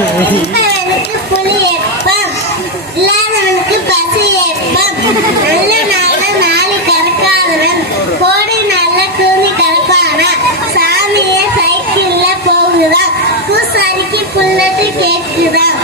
புலி எப்பம் இல்லாதவனுக்கு பசி எப்பம் நல்ல நாள்ல நாளை கறக்காதவன் கோடை நாள்ல தூங்கி கறப்பானா சாமியே சைக்கிள்ல போகுதான் பூசாரிக்கு புல்லட்டு கேட்குதான்.